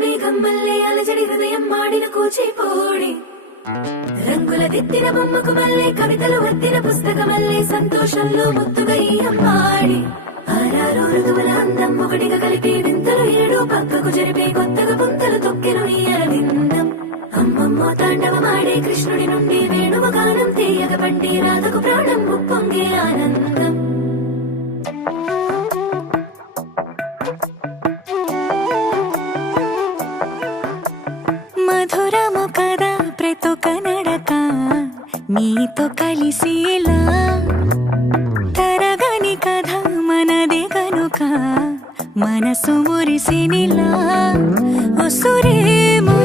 మేఘం మల్లే అలజడి హృదయం మాడిన కూచిపోడి రంగుల దిద్దిన బొమ్మకు మల్లే కవితలు వద్దిన పుస్తకమల్లే సంతోషంలో ముద్దుగా ఈ అమ్మాడి ఆరారు ఋతువుల అందం ఒకటిగా కలిపి వింతలు ఏడు పక్కకు జరిపే కొత్తగా పుంతలు తొక్కెను ఈ అరవిందం అమ్మమ్మో తాండవమాడే కృష్ణుడి నుండి వేణువ గానం తీయగ పండి రాధకు ప్రాణం ఉప్పొంగే ఆనందం మధురము కదా ప్రతొక నడక నీతో కలిసేలా తరగని కథ మనదే కనుక మనసు మురిసినిలా ఉసురేమో